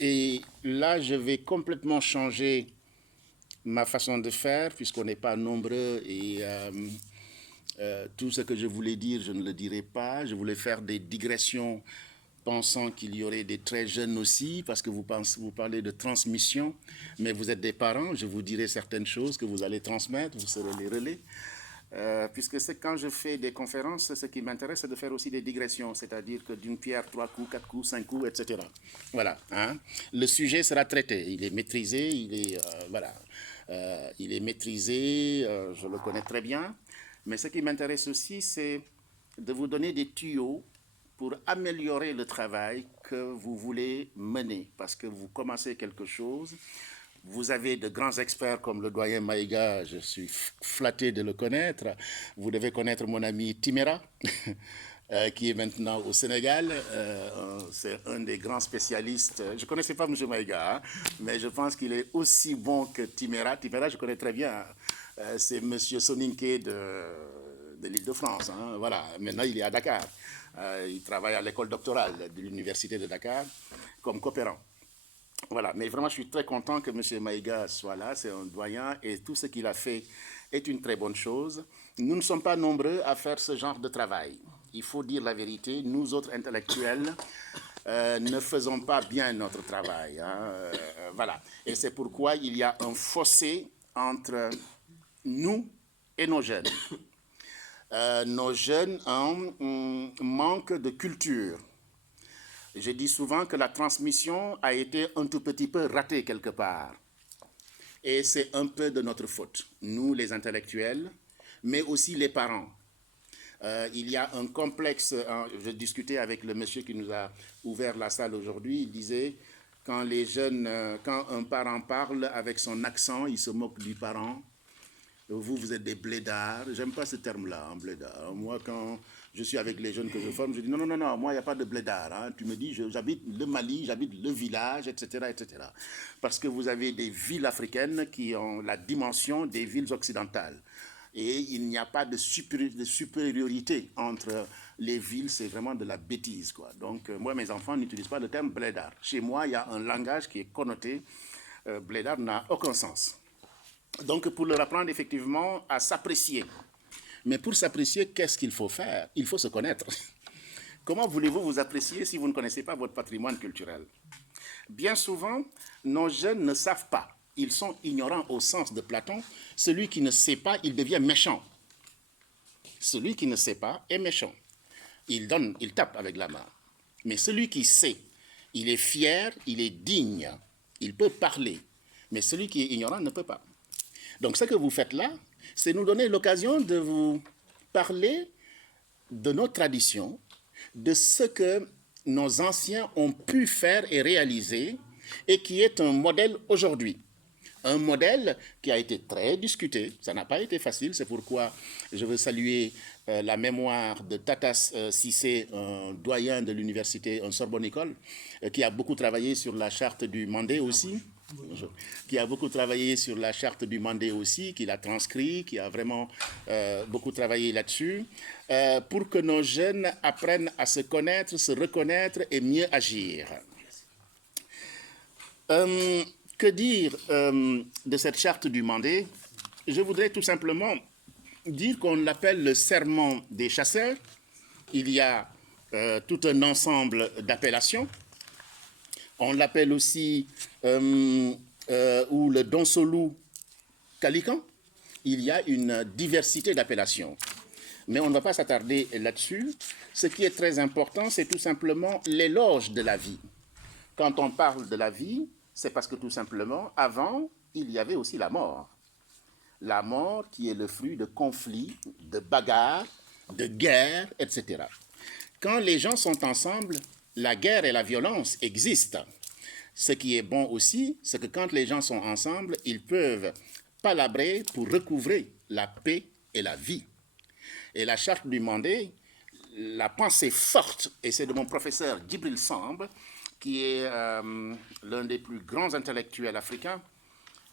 Et là, je vais complètement changer ma façon de faire, puisqu'on n'est pas nombreux et tout ce que je voulais dire, je ne le dirai pas. Je voulais faire des digressions pensant qu'il y aurait des très jeunes aussi, parce que vous parlez de transmission, mais vous êtes des parents, je vous dirai certaines choses que vous allez transmettre, vous serez les relais. Puisque c'est quand je fais des conférences, ce qui m'intéresse, c'est de faire aussi des digressions, c'est-à-dire que d'une pierre, 3 coups, 4 coups, 5 coups, etc. Voilà. Hein. Le sujet sera traité, il est maîtrisé, il est maîtrisé, je le connais très bien. Mais ce qui m'intéresse aussi, c'est de vous donner des tuyaux pour améliorer le travail que vous voulez mener, parce que vous commencez quelque chose. Vous avez de grands experts comme le doyen Maïga, je suis flatté de le connaître. Vous devez connaître mon ami Timéra, qui est maintenant au Sénégal. C'est un des grands spécialistes. Je ne connaissais pas M. Maïga, hein, mais je pense qu'il est aussi bon que Timéra. Timéra, je connais très bien. C'est M. Soninké de l'Île-de-France. Hein, voilà. Maintenant, il est à Dakar. Il travaille à l'école doctorale de l'Université de Dakar comme coopérant. Voilà, mais vraiment, je suis très content que M. Maïga soit là. C'est un doyen et tout ce qu'il a fait est une très bonne chose. Nous ne sommes pas nombreux à faire ce genre de travail. Il faut dire la vérité. Nous autres intellectuels ne faisons pas bien notre travail. Hein. Voilà. Et c'est pourquoi il y a un fossé entre nous et nos jeunes. Nos jeunes manquent de culture. Je dis souvent que la transmission a été un tout petit peu ratée quelque part. Et c'est un peu de notre faute, nous les intellectuels, mais aussi les parents. Il y a un complexe, je discutais avec le monsieur qui nous a ouvert la salle aujourd'hui, il disait, quand les jeunes, quand un parent parle avec son accent, il se moque du parent. Vous êtes des blédards. J'aime pas ce terme-là, hein, blédard. Moi, quand je suis avec les jeunes que je forme, je dis non, non, non, non, moi, il n'y a pas de blédard. Hein. Tu me dis, j'habite le Mali, j'habite le village, etc., etc. Parce que vous avez des villes africaines qui ont la dimension des villes occidentales. Et il n'y a pas de supériorité entre les villes, c'est vraiment de la bêtise, quoi. Donc, moi, mes enfants n'utilisent pas le terme blédard. Chez moi, il y a un langage qui est connoté. Blédard n'a aucun sens. Donc, pour leur apprendre effectivement à s'apprécier. Mais pour s'apprécier, qu'est-ce qu'il faut faire? Il faut se connaître. Comment voulez-vous vous apprécier si vous ne connaissez pas votre patrimoine culturel? Bien souvent, nos jeunes ne savent pas. Ils sont ignorants au sens de Platon. Celui qui ne sait pas, il devient méchant. Celui qui ne sait pas est méchant. Il tape avec la main. Mais celui qui sait, il est fier, il est digne, il peut parler. Mais celui qui est ignorant ne peut pas. Donc ce que vous faites là, c'est nous donner l'occasion de vous parler de nos traditions, de ce que nos anciens ont pu faire et réaliser et qui est un modèle aujourd'hui. Un modèle qui a été très discuté, ça n'a pas été facile, c'est pourquoi je veux saluer la mémoire de Tata Cissé, un doyen de l'université, un Sorbonne-École, qui a beaucoup travaillé sur la charte du Mandé aussi, qui a beaucoup travaillé sur la charte du Mandé aussi, qui l'a transcrit, qui a vraiment beaucoup travaillé là-dessus, pour que nos jeunes apprennent à se connaître, se reconnaître et mieux agir. Que dire de cette charte du Mandé? Je voudrais tout simplement dire qu'on l'appelle le serment des chasseurs. Il y a tout un ensemble d'appellations. On l'appelle aussi ou le Donsolu Kalikan. Il y a une diversité d'appellations. Mais on ne va pas s'attarder là-dessus. Ce qui est très important, c'est tout simplement l'éloge de la vie. Quand on parle de la vie, c'est parce que tout simplement, avant, il y avait aussi la mort. La mort qui est le fruit de conflits, de bagarres, de guerres, etc. Quand les gens sont ensemble, la guerre et la violence existent. Ce qui est bon aussi, c'est que quand les gens sont ensemble, ils peuvent palabrer pour recouvrer la paix et la vie. Et la charte du Mandé, la pensée forte, et c'est de mon professeur Djibril Samb, qui est l'un des plus grands intellectuels africains,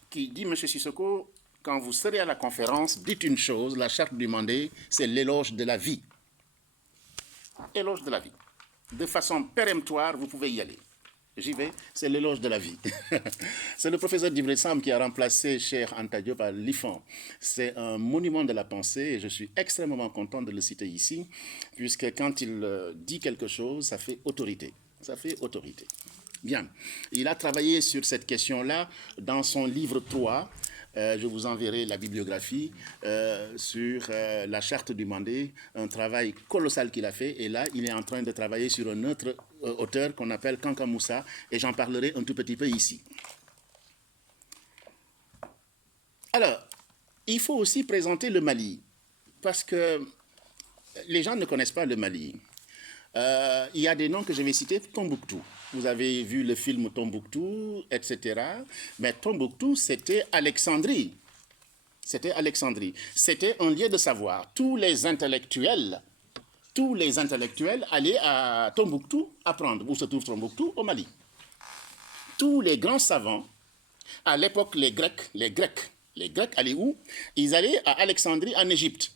qui dit, M. Sissoko, quand vous serez à la conférence, dites une chose, la charte du Mandé, c'est l'éloge de la vie. Éloge de la vie. De façon péremptoire, vous pouvez y aller. J'y vais, c'est l'éloge de la vie. C'est le professeur Djibril Samb qui a remplacé Cheikh Anta Diop à l'IFAN. C'est un monument de la pensée et je suis extrêmement content de le citer ici, puisque quand il dit quelque chose, ça fait autorité. Ça fait autorité. Bien. Il a travaillé sur cette question-là dans son livre 3. Je vous enverrai la bibliographie sur la charte du Mandé, un travail colossal qu'il a fait. Et là, il est en train de travailler sur un autre auteur qu'on appelle Kanka Moussa, et j'en parlerai un tout petit peu ici. Alors, il faut aussi présenter le Mali, parce que les gens ne connaissent pas le Mali. Il y a des noms que je vais citer, Tombouctou. Vous avez vu le film Tombouctou, etc. Mais Tombouctou, c'était Alexandrie. C'était Alexandrie. C'était un lieu de savoir. Tous les intellectuels allaient à Tombouctou apprendre. Où se trouve Tombouctou? Au Mali. Tous les grands savants, à l'époque, les Grecs allaient où? Ils allaient à Alexandrie, en Égypte,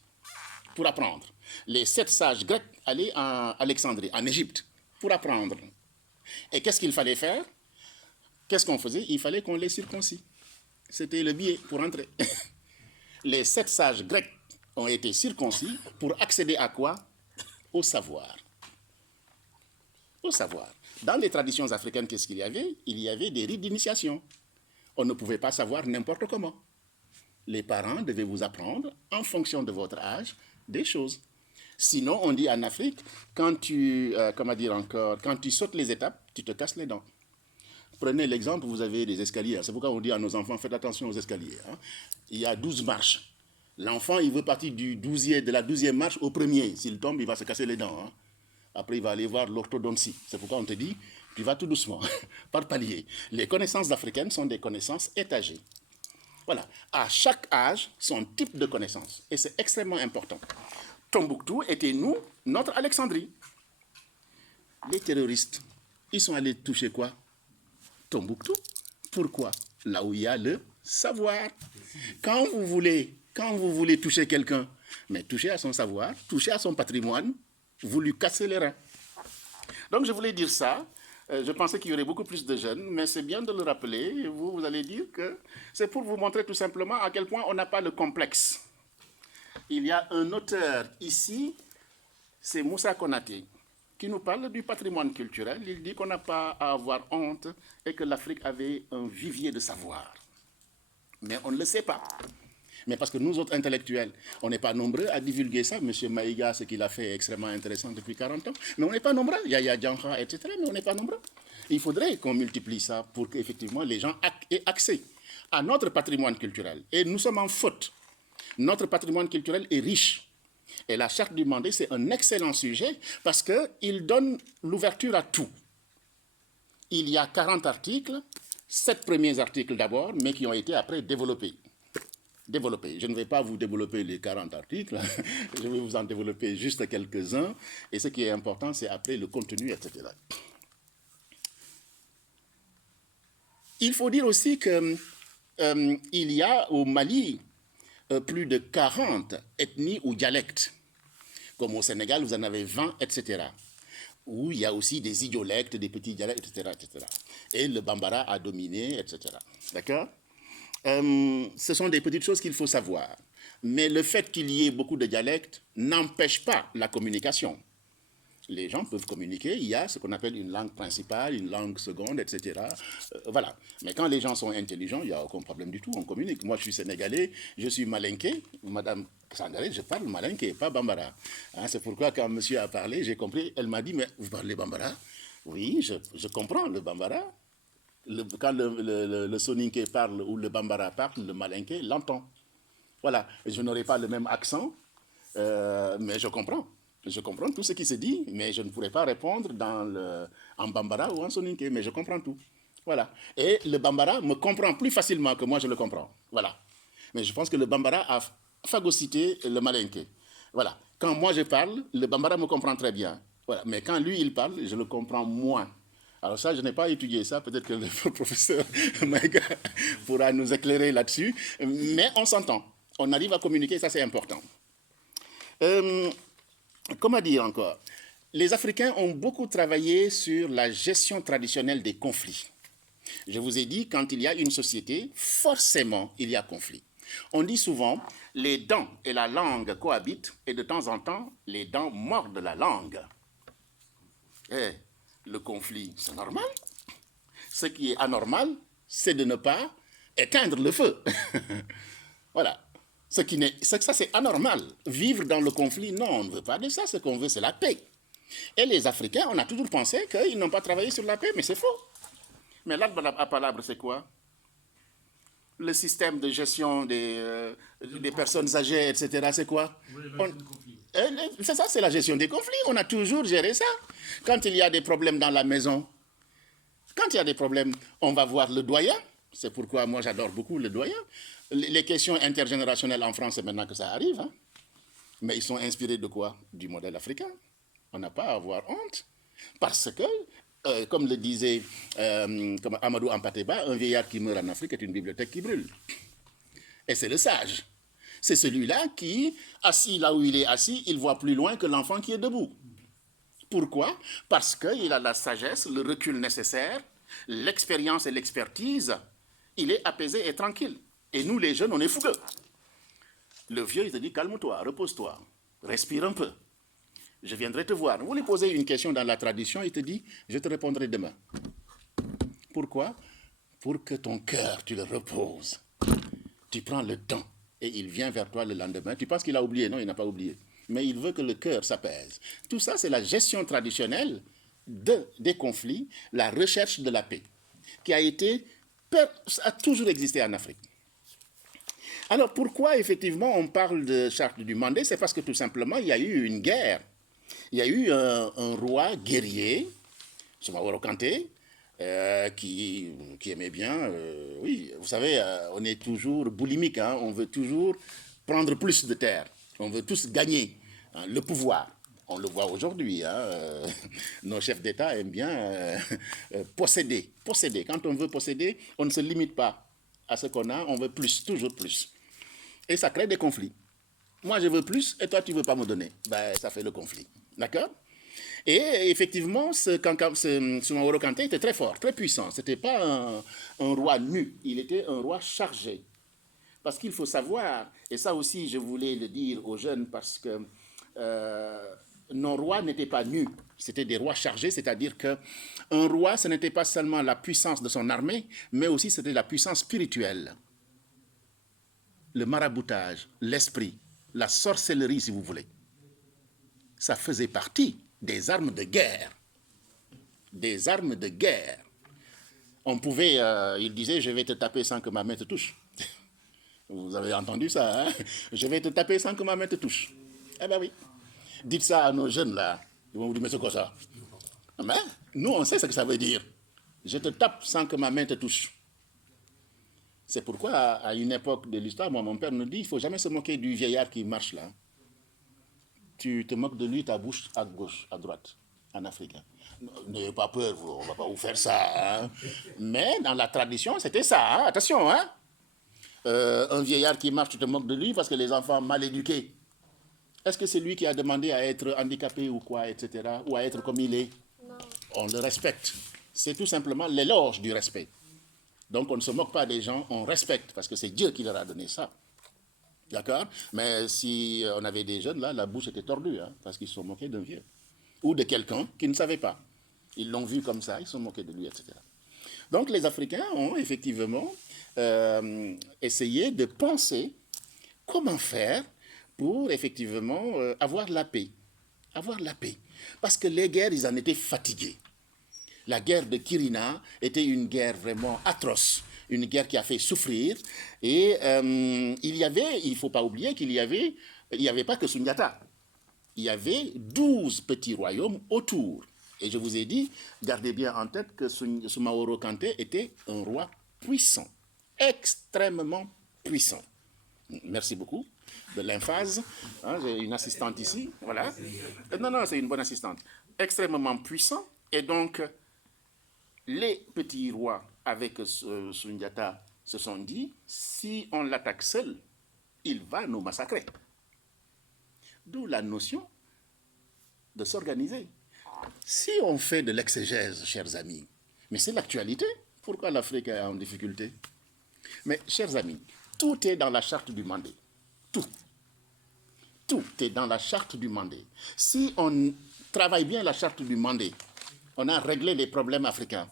pour apprendre. Les 7 sages grecs allaient à Alexandrie, en Égypte, pour apprendre. Et qu'est-ce qu'il fallait faire? Qu'est-ce qu'on faisait? Il fallait qu'on les circoncis. C'était le billet pour entrer. Les 7 sages grecs ont été circoncis pour accéder à quoi? Au savoir. Au savoir. Dans les traditions africaines, qu'est-ce qu'il y avait? Il y avait des rites d'initiation. On ne pouvait pas savoir n'importe comment. Les parents devaient vous apprendre, en fonction de votre âge, des choses. Sinon, on dit en Afrique, quand tu sautes les étapes, tu te casses les dents. Prenez l'exemple, vous avez des escaliers. C'est pourquoi on dit à nos enfants, faites attention aux escaliers. Il y a 12 marches. L'enfant, il veut partir de la 12e marche au premier. S'il tombe, il va se casser les dents. Après, il va aller voir l'orthodontie. C'est pourquoi on te dit, tu vas tout doucement, par palier. Les connaissances africaines sont des connaissances étagées. Voilà. À chaque âge, son type de connaissance. Et c'est extrêmement important. Tombouctou était notre Alexandrie. Les terroristes, ils sont allés toucher quoi? Tombouctou. Pourquoi? Là où il y a le savoir. Quand vous voulez toucher quelqu'un, mais toucher à son savoir, toucher à son patrimoine, vous lui cassez les reins. Donc je voulais dire ça. Je pensais qu'il y aurait beaucoup plus de jeunes, mais c'est bien de le rappeler. Vous allez dire que c'est pour vous montrer tout simplement à quel point on n'a pas le complexe. Il y a un auteur ici, c'est Moussa Konaté, qui nous parle du patrimoine culturel. Il dit qu'on n'a pas à avoir honte et que l'Afrique avait un vivier de savoir. Mais on ne le sait pas. Mais parce que nous autres intellectuels, on n'est pas nombreux à divulguer ça. M. Maïga, ce qu'il a fait est extrêmement intéressant depuis 40 ans. Mais on n'est pas nombreux. Yaya Djanka, etc. Mais on n'est pas nombreux. Il faudrait qu'on multiplie ça pour qu'effectivement les gens aient accès à notre patrimoine culturel. Et nous sommes en faute. Notre patrimoine culturel est riche. Et la charte du Mandé, c'est un excellent sujet parce qu'il donne l'ouverture à tout. Il y a 40 articles, 7 premiers articles d'abord, mais qui ont été après développés. Je ne vais pas vous développer les 40 articles, je vais vous en développer juste quelques-uns. Et ce qui est important, c'est après le contenu, etc. Il faut dire aussi qu'il y a au Mali plus de 40 ethnies ou dialectes. Comme au Sénégal, vous en avez 20, etc. Où il y a aussi des idiolectes, des petits dialectes, etc., etc. Et le Bambara a dominé, etc. D'accord? Ce sont des petites choses qu'il faut savoir. Mais le fait qu'il y ait beaucoup de dialectes n'empêche pas la communication. Les gens peuvent communiquer, il y a ce qu'on appelle une langue principale, une langue seconde, etc. Voilà. Mais quand les gens sont intelligents, il n'y a aucun problème du tout, on communique. Moi, je suis sénégalais, je suis malinké. Madame Sangaré, je parle malinké, pas bambara. C'est pourquoi quand monsieur a parlé, j'ai compris. Elle m'a dit, mais vous parlez bambara? Oui, je comprends le bambara. Quand le soninké parle ou le bambara parle, le malinké l'entend. Voilà. Je n'aurai pas le même accent, mais je comprends. Je comprends tout ce qui se dit, mais je ne pourrais pas répondre en bambara ou en soninké, mais je comprends tout. Voilà. Et le bambara me comprend plus facilement que moi je le comprends. Voilà. Mais je pense que le bambara a phagocyté le malinké. Voilà. Quand moi je parle, le bambara me comprend très bien. Voilà. Mais quand lui il parle, je le comprends moins. Alors ça, je n'ai pas étudié ça. Peut-être que le professeur Maïga pourra nous éclairer là-dessus. Mais on s'entend. On arrive à communiquer, ça c'est important. Comment dire encore? les Africains ont beaucoup travaillé sur la gestion traditionnelle des conflits. Je vous ai dit, quand il y a une société, forcément, il y a conflit. On dit souvent, les dents et la langue cohabitent, et de temps en temps, les dents mordent la langue. Eh, le conflit, c'est normal. Ce qui est anormal, c'est de ne pas éteindre le feu. Voilà. Ça, c'est anormal. Vivre dans le conflit, non, on ne veut pas de ça. Ce qu'on veut, c'est la paix. Et les Africains, on a toujours pensé qu'ils n'ont pas travaillé sur la paix, mais c'est faux. Mais là, à palabre, c'est quoi? Le système de gestion des personnes âgées, etc., c'est quoi? C'est ça, c'est la gestion des conflits. On a toujours géré ça. Quand il y a des problèmes dans la maison, quand il y a des problèmes, on va voir le doyen. C'est pourquoi moi, j'adore beaucoup le doyen. Les questions intergénérationnelles en France, c'est maintenant que ça arrive. Hein. Mais ils sont inspirés de quoi? Du modèle africain. On n'a pas à avoir honte. Parce que, comme le disait comme Amadou Hampâté-Bâ, un vieillard qui meurt en Afrique est une bibliothèque qui brûle. Et c'est le sage. C'est celui-là qui, assis là où il est assis, il voit plus loin que l'enfant qui est debout. Pourquoi? Parce qu'il a la sagesse, le recul nécessaire, l'expérience et l'expertise. Il est apaisé et tranquille. Et nous, les jeunes, on est fougueux. Le vieux, il te dit, calme-toi, repose-toi, respire un peu. Je viendrai te voir. Vous lui posez une question dans la tradition, il te dit, je te répondrai demain. Pourquoi? Pour que ton cœur, tu le reposes. Tu prends le temps et il vient vers toi le lendemain. Tu penses qu'il a oublié? Non, il n'a pas oublié. Mais il veut que le cœur s'apaise. Tout ça, c'est la gestion traditionnelle des conflits, la recherche de la paix, qui a toujours existé en Afrique. Alors, pourquoi, effectivement, on parle de charte du Mandé? C'est parce que, tout simplement, il y a eu une guerre. Il y a eu un roi guerrier, Soumaoro Kanté, qui aimait bien... oui, vous savez, on est toujours boulimique, hein, on veut toujours prendre plus de terre. On veut tous gagner hein, le pouvoir. On le voit aujourd'hui. Hein, nos chefs d'État aiment bien posséder. Posséder. Quand on veut posséder, on ne se limite pas à ce qu'on a, on veut plus, toujours plus. Et ça crée des conflits. Moi, je veux plus et toi, tu ne veux pas me donner. Ben, ça fait le conflit. D'accord? Et effectivement, Soumaoro Kanté était très fort, très puissant. Ce n'était pas un roi nu, il était un roi chargé. Parce qu'il faut savoir, et ça aussi je voulais le dire aux jeunes, parce que nos rois n'étaient pas nus, c'était des rois chargés, c'est-à-dire qu'un roi, ce n'était pas seulement la puissance de son armée, mais aussi c'était la puissance spirituelle. Le maraboutage, l'esprit, la sorcellerie, si vous voulez. Ça faisait partie des armes de guerre. Des armes de guerre. On pouvait, il disait, je vais te taper sans que ma main te touche. Vous avez entendu ça, hein? Je vais te taper sans que ma main te touche. Eh ben oui. Dites ça à nos jeunes là. Ils vont vous dire, mais c'est quoi ça? Mais nous, on sait ce que ça veut dire. Je te tape sans que ma main te touche. C'est pourquoi, à une époque de l'histoire, moi, mon père nous dit, il ne faut jamais se moquer du vieillard qui marche là. Tu te moques de lui, ta bouche à gauche, à droite, en Afrique. N'ayez pas peur, on ne va pas vous faire ça. Hein. Mais dans la tradition, c'était ça. Hein. Attention, hein. Un vieillard qui marche, tu te moques de lui parce que les enfants mal éduqués. Est-ce que c'est lui qui a demandé à être handicapé ou quoi, etc. Ou à être comme il est? Non. On le respecte. C'est tout simplement l'éloge du respect. Donc on ne se moque pas des gens, on respecte parce que c'est Dieu qui leur a donné ça. D'accord? Mais si on avait des jeunes, là, la bouche était tordue, hein, parce qu'ils se sont moqués d'un vieux. Ou de quelqu'un qui ne savait pas. Ils l'ont vu comme ça, ils se sont moqués de lui, etc. Donc les Africains ont effectivement essayé de penser comment faire pour effectivement avoir la paix. Avoir la paix. Parce que les guerres, ils en étaient fatigués. La guerre de Kirina était une guerre vraiment atroce. Une guerre qui a fait souffrir. Et il ne faut pas oublier qu'il y avait pas que Sundiata. Il y avait 12 petits royaumes autour. Et je vous ai dit, gardez bien en tête que Soumaoro Kanté était un roi puissant. Extrêmement puissant. Merci beaucoup de l'emphase. Hein, j'ai une assistante ici. Voilà. Non, c'est une bonne assistante. Extrêmement puissant. Et donc, les petits rois avec Sundiata se sont dit, si on l'attaque seul, il va nous massacrer. D'où la notion de s'organiser. Si on fait de l'exégèse, chers amis, mais c'est l'actualité, pourquoi l'Afrique est en difficulté? Mais, chers amis, tout est dans la charte du Mandé. Tout. Tout est dans la charte du Mandé. Si on travaille bien la charte du Mandé, on a réglé les problèmes africains.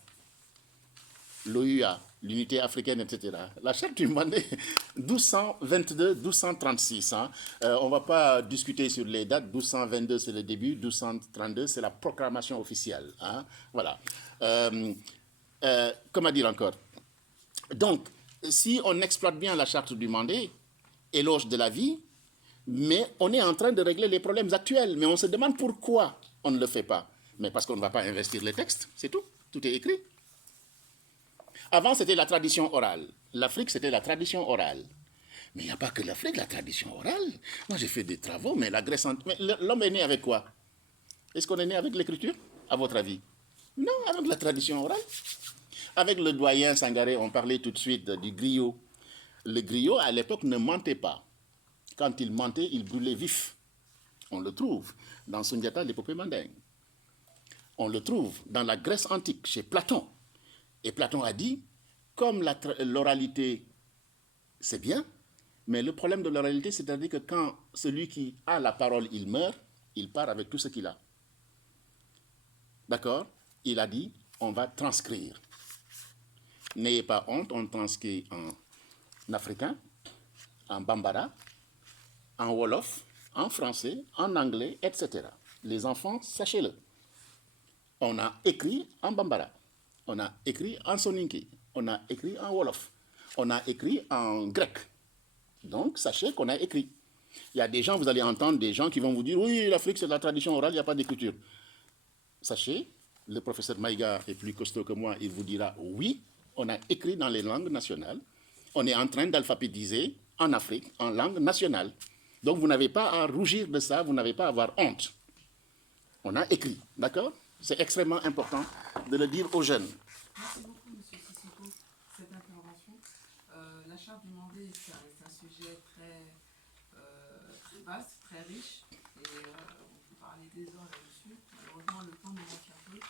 L'OUA, l'unité africaine, etc. La charte du Mandé, 1222, 1236. Hein. On ne va pas discuter sur les dates. 1222, c'est le début. 1232, c'est la proclamation officielle. Hein. Voilà. Comment dire encore? Donc, si on exploite bien la charte du Mandé, éloge de la vie, mais on est en train de régler les problèmes actuels. Mais on se demande pourquoi on ne le fait pas. Mais parce qu'on ne va pas investir les textes, c'est tout. Tout est écrit. Avant, c'était la tradition orale. L'Afrique, c'était la tradition orale. Mais il n'y a pas que l'Afrique, la tradition orale. Moi, j'ai fait des travaux, mais la Grèce... Mais l'homme est né avec quoi? Est-ce qu'on est né avec l'écriture, à votre avis? Non, avec la tradition orale. Avec le doyen Sangaré, on parlait tout de suite du griot. Le griot, à l'époque, ne mentait pas. Quand il mentait, il brûlait vif. On le trouve dans Sundiata, l'épopée mandingue. On le trouve dans la Grèce antique, chez Platon. Et Platon a dit, comme l'oralité, c'est bien, mais le problème de l'oralité, c'est-à-dire que quand celui qui a la parole, il meurt, il part avec tout ce qu'il a. D'accord? Il a dit, on va transcrire. N'ayez pas honte, on transcrit en africain, en bambara, en wolof, en français, en anglais, etc. Les enfants, sachez-le. On a écrit en bambara. On a écrit en soninké, on a écrit en wolof, on a écrit en grec. Donc, sachez qu'on a écrit. Il y a des gens, vous allez entendre des gens qui vont vous dire, oui, l'Afrique, c'est de la tradition orale, il n'y a pas d'écriture. Sachez, le professeur Maïga est plus costaud que moi, il vous dira, oui, on a écrit dans les langues nationales. On est en train d'alphabétiser en Afrique, en langue nationale. Donc, vous n'avez pas à rougir de ça, vous n'avez pas à avoir honte. On a écrit, d'accord? C'est extrêmement important de le dire aux jeunes. Merci beaucoup, M. Sissoko, pour cette intervention. La charte du Mandé, c'est un sujet très vaste, très riche, et on peut parler des heures là-dessus. Malheureusement, le temps nous manque un peu,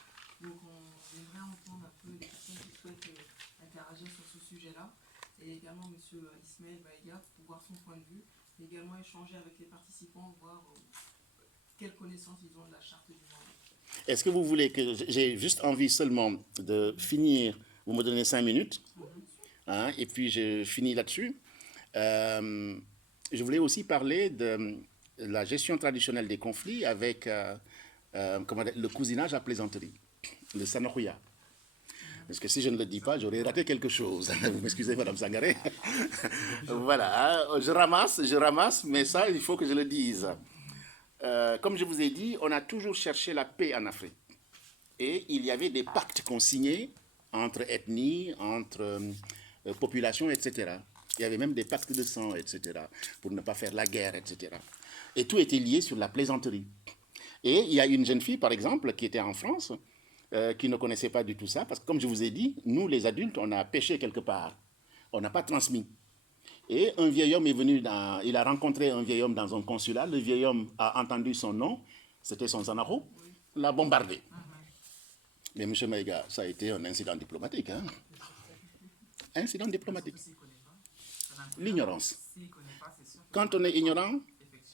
donc on aimerait entendre un peu les personnes qui souhaitent interagir sur ce sujet-là, et également M. Ismaël Baïga pour voir son point de vue, et également échanger avec les participants, voir quelles connaissances ils ont de la charte du Mandé. Est-ce que vous voulez que... J'ai juste envie seulement de finir, vous me donnez 5 minutes, hein, et puis je finis là-dessus. Je voulais aussi parler de la gestion traditionnelle des conflits avec le cousinage à plaisanterie, le sanoria. Parce que si je ne le dis pas, j'aurais raté quelque chose. Vous m'excusez, Madame Sangaré. Voilà, hein, je ramasse, mais ça, il faut que je le dise. Comme je vous ai dit, on a toujours cherché la paix en Afrique. Et il y avait des pactes qu'on signait entre ethnies, entre populations, etc. Il y avait même des pactes de sang, etc. pour ne pas faire la guerre, etc. Et tout était lié sur la plaisanterie. Et il y a une jeune fille, par exemple, qui était en France, qui ne connaissait pas du tout ça, parce que comme je vous ai dit, nous, les adultes, on a péché quelque part. On n'a pas transmis. Et un vieil homme est venu, il a rencontré un vieil homme dans un consulat. Le vieil homme a entendu son nom, c'était son Sanaro, l'a bombardé. Mais M. Maïga, ça a été un incident diplomatique. Hein? Incident diplomatique. L'ignorance. Quand on est ignorant,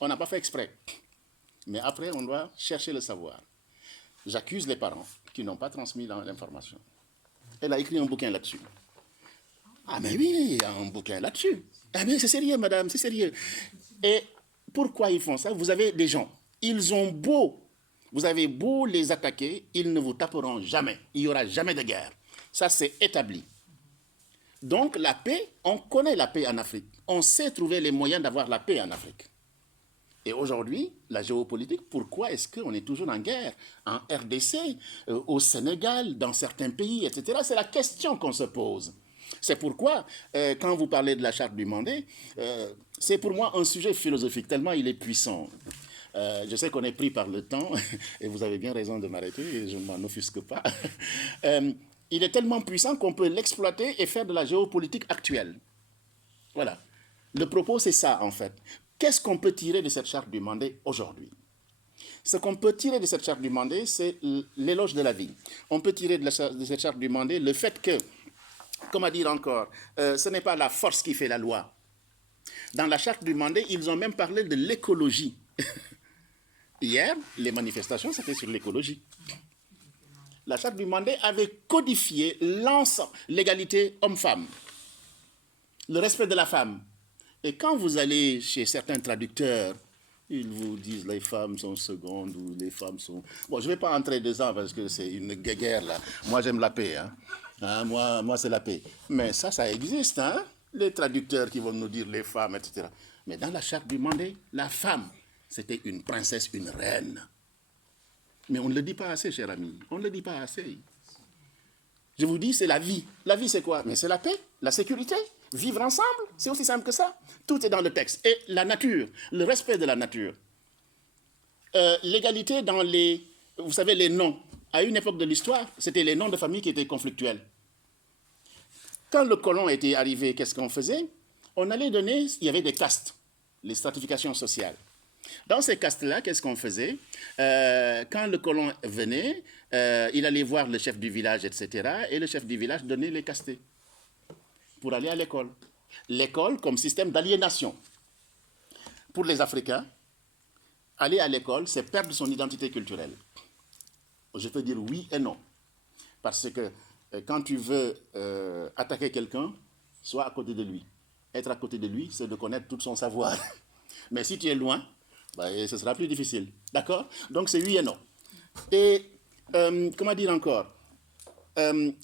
on n'a pas fait exprès. Mais après, on doit chercher le savoir. J'accuse les parents qui n'ont pas transmis l'information. Elle a écrit un bouquin là-dessus. Ah mais oui, il y a un bouquin là-dessus. Ah mais c'est sérieux, madame, c'est sérieux. Et pourquoi ils font ça? Vous avez des gens, vous avez beau les attaquer, ils ne vous taperont jamais. Il n'y aura jamais de guerre. Ça, c'est établi. Donc la paix, on connaît la paix en Afrique. On sait trouver les moyens d'avoir la paix en Afrique. Et aujourd'hui, la géopolitique, pourquoi est-ce qu'on est toujours en guerre? En RDC, au Sénégal, dans certains pays, etc. C'est la question qu'on se pose. C'est pourquoi, quand vous parlez de la charte du Mandé, c'est pour moi un sujet philosophique, tellement il est puissant. Je sais qu'on est pris par le temps, et vous avez bien raison de m'arrêter, et je ne m'en offusque pas. Il est tellement puissant qu'on peut l'exploiter et faire de la géopolitique actuelle. Voilà. Le propos, c'est ça, en fait. Qu'est-ce qu'on peut tirer de cette charte du Mandé aujourd'hui? Ce qu'on peut tirer de cette charte du Mandé, c'est l'éloge de la vie. On peut tirer de cette charte du Mandé le fait que, comment dire encore, ce n'est pas la force qui fait la loi. Dans la charte du Mandé, ils ont même parlé de l'écologie. Hier, les manifestations, c'était sur l'écologie. La charte du Mandé avait codifié l'ensemble, l'égalité homme-femme, le respect de la femme. Et quand vous allez chez certains traducteurs, ils vous disent les femmes sont secondes ou les femmes sont... Bon, je ne vais pas entrer dedans parce que c'est une guerre là. Moi, j'aime la paix. Moi, c'est la paix. Mais ça existe. Hein? Les traducteurs qui vont nous dire les femmes, etc. Mais dans la charte du Mandé, la femme, c'était une princesse, une reine. Mais on ne le dit pas assez, cher ami. On ne le dit pas assez. Je vous dis, c'est la vie. La vie, c'est quoi? Mais c'est la paix, la sécurité, vivre ensemble. C'est aussi simple que ça. Tout est dans le texte. Et la nature, le respect de la nature. L'égalité dans les... Vous savez, les noms. À une époque de l'histoire, c'était les noms de famille qui étaient conflictuels. Quand le colon était arrivé, qu'est-ce qu'on faisait? On allait donner... Il y avait des castes, les stratifications sociales. Dans ces castes-là, qu'est-ce qu'on faisait? Quand le colon venait, il allait voir le chef du village, etc. Et le chef du village donnait les castés pour aller à l'école. L'école comme système d'aliénation. Pour les Africains, aller à l'école, c'est perdre son identité culturelle. Je peux dire oui et non. Parce que quand tu veux attaquer quelqu'un, sois à côté de lui. Être à côté de lui, c'est de connaître tout son savoir. Mais si tu es loin, ce sera plus difficile. D'accord? Donc, c'est oui et non. Et, comment dire encore?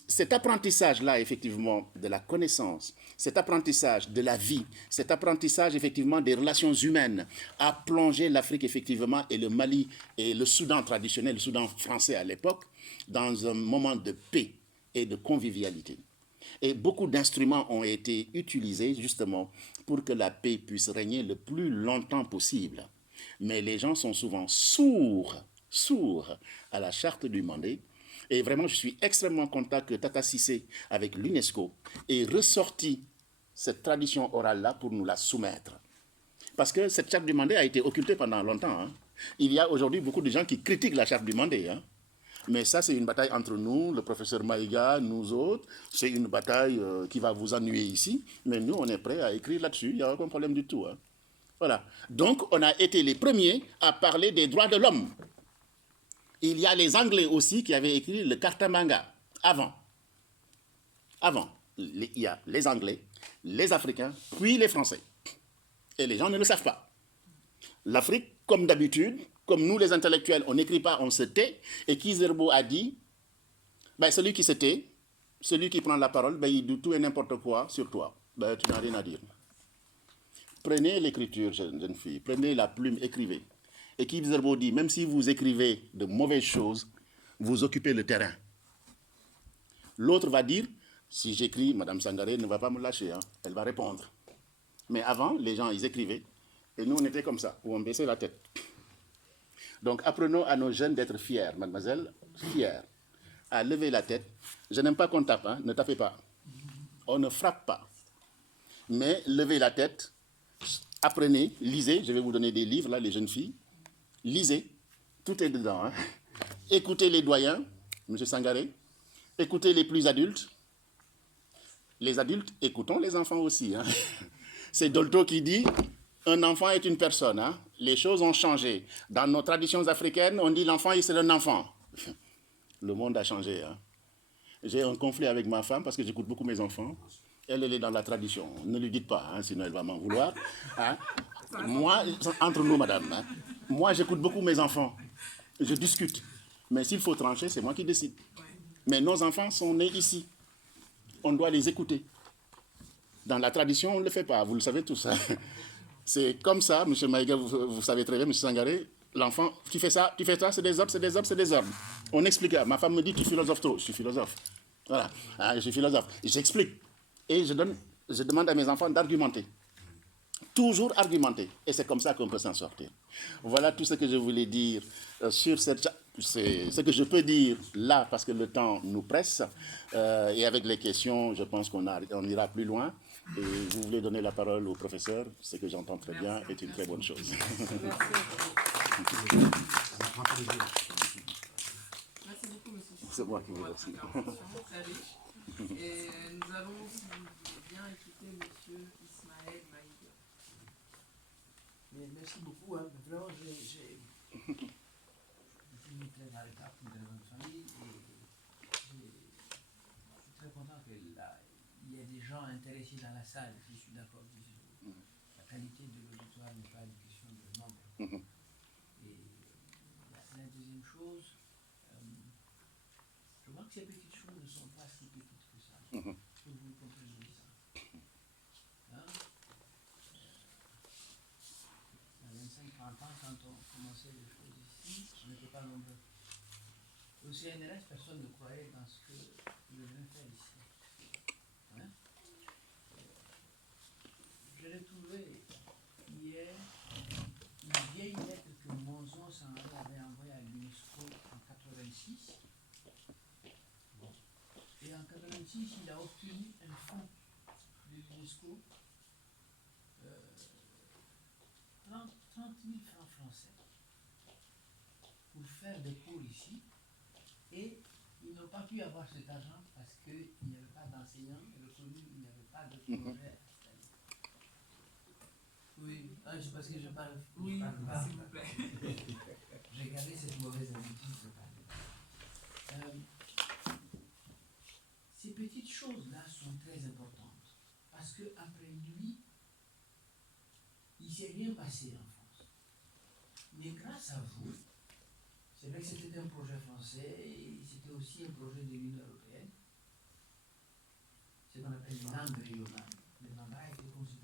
Cet apprentissage-là, effectivement, de la connaissance, cet apprentissage de la vie, cet apprentissage, effectivement, des relations humaines, a plongé l'Afrique, effectivement, et le Mali et le Soudan traditionnel, le Soudan français à l'époque, dans un moment de paix et de convivialité. Et beaucoup d'instruments ont été utilisés, justement, pour que la paix puisse régner le plus longtemps possible. Mais les gens sont souvent sourds à la charte du Mandé. Et vraiment, je suis extrêmement content que Tata Cissé, avec l'UNESCO, ait ressorti cette tradition orale-là pour nous la soumettre. Parce que cette charte du Mandé a été occultée pendant longtemps. Hein. Il y a aujourd'hui beaucoup de gens qui critiquent la charte du Mandé. Hein. Mais ça, c'est une bataille entre nous, le professeur Maïga, nous autres. C'est une bataille qui va vous ennuyer ici. Mais nous, on est prêts à écrire là-dessus. Il n'y a aucun problème du tout. Hein. Voilà. Donc, on a été les premiers à parler des droits de l'homme. Il y a les Anglais aussi qui avaient écrit le Cartamanga avant. Il y a les Anglais, les Africains, puis les Français. Et les gens ne le savent pas. L'Afrique, comme d'habitude, comme nous les intellectuels, on n'écrit pas, on se tait. Et Kizerbo a dit, celui qui se tait, celui qui prend la parole, il dit tout et n'importe quoi sur toi. Tu n'as rien à dire. Prenez l'écriture, jeune fille, prenez la plume, écrivez. Et Kizerbo dit, même si vous écrivez de mauvaises choses, vous occupez le terrain. L'autre va dire, si j'écris, Madame Sangaré ne va pas me lâcher, hein, elle va répondre. Mais avant, les gens, ils écrivaient, et nous, on était comme ça, où on baissait la tête. Donc, apprenons à nos jeunes d'être fiers, mademoiselle, fiers, à lever la tête. Je n'aime pas qu'on tape, hein, ne tapez pas. On ne frappe pas. Mais levez la tête, apprenez, lisez, je vais vous donner des livres, là, les jeunes filles. Lisez, tout est dedans. Hein. Écoutez les doyens, M. Sangaré. Écoutez les plus adultes. Les adultes, écoutons les enfants aussi. Hein. C'est Dolto qui dit, un enfant est une personne. Hein. Les choses ont changé. Dans nos traditions africaines, on dit l'enfant, c'est un enfant. Le monde a changé. Hein. J'ai un conflit avec ma femme parce que j'écoute beaucoup mes enfants. Elle est dans la tradition. Ne lui dites pas, hein, sinon elle va m'en vouloir. Hein. Moi, entre nous, madame, hein, moi, j'écoute beaucoup mes enfants. Je discute. Mais s'il faut trancher, c'est moi qui décide. Mais nos enfants sont nés ici. On doit les écouter. Dans la tradition, on ne le fait pas. Vous le savez tous. Hein. C'est comme ça, M. Maïga, vous savez très bien, M. Sangaré, l'enfant, tu fais ça, c'est des ordres, c'est des ordres, c'est des ordres. On explique. Ma femme me dit, tu philosophes trop. Je suis philosophe. Voilà, je suis philosophe. J'explique. Et je demande à mes enfants d'argumenter. Toujours argumenter. Et c'est comme ça qu'on peut s'en sortir. Voilà tout ce que je voulais dire sur cette... C'est ce que je peux dire là, parce que le temps nous presse. Et avec les questions, je pense qu'on ira plus loin. Et vous voulez donner la parole au professeur, ce que j'entends très bien est une très bonne chose. Merci. centralisé. Merci beaucoup, monsieur Sissoko, C'est moi qui pour vous votre remercie. intervention très riche. Et nous allons, si vous voulez bien, écouter monsieur Ismaël Maïga. Mais merci beaucoup. Hein. Vraiment, je suis très à l'écart de la famille et je suis très content qu'il y ait des gens intéressés dans la salle. Je suis d'accord. La qualité de l'auditoire n'est pas une question de nombre. Et la deuxième chose, je vois que ces petites choses ne sont pas si petites que ça. Que vous compreniez ça. Hein? Il y a 25-30 ans, quand on commençait les choses ici, on n'était pas nombreux. Au CNRS, personne ne croyait dans ce que je viens faire ici. Hein? J'ai retrouvé hier une vieille lettre que Monzon Sangaré avait envoyée à l'UNESCO en 86. Bon. Et en 86, il a obtenu un fonds de l'UNESCO, 30 000 francs français, pour faire des cours ici. Et ils n'ont pas pu avoir cet argent parce qu'il n'y avait pas d'enseignants et le commune, il n'y avait pas de projet installé. Oui, c'est parce que je parle. Oui, pas. s'il vous plaît. J'ai gardé cette mauvaise habitude de parler. Ces petites choses-là sont très importantes parce qu'après lui, il ne s'est rien passé en France. Mais grâce à vous, c'est vrai que c'était un projet français et c'était aussi un projet de l'Union européenne, ce qu'on appelle les langues régionales. Le mandat a été considéré